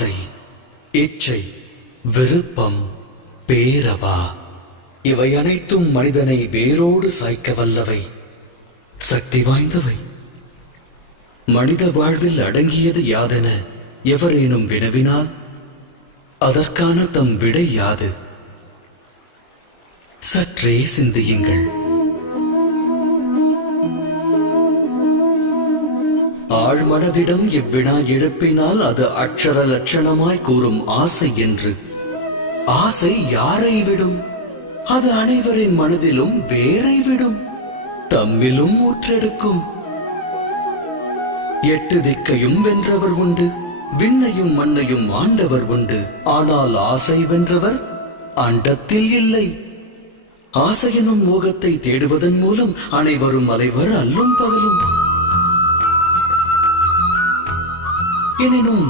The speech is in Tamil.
ஆசை, இச்சை, விருப்பம், பேரவா இவை அனைத்தும் மனிதனை வேரோடு சாய்க்க வல்லவை, சக்தி வாய்ந்தவை. மனித வாழ்வில் அடங்கியது யாதென எவரேனும் வினவினால் அதற்கான தம் விடை யாது? சற்றே சிந்தியுங்கள். ஆழ்மனதிடம் இவ்வினா எழுப்பினால் அது அக்ஷர லட்சணமாய் கூறும் ஆசை என்று. ஆசை யாரை விடும்? அது அனைவரின் மனதிலும் வேரை விடும், தம்மிலும் ஊற்றெடுக்கும். 8 திக்கையும் வென்றவர் உண்டு, விண்ணையும் மண்ணையும் ஆண்டவர் உண்டு. ஆனால் ஆசை வென்றவர் அண்டத்தில் இல்லை. ஆசையெனும் மோகத்தை தேடுவதன் மூலம் அனைவரும் அலைவர் அல்லும் பகலும். எனினும்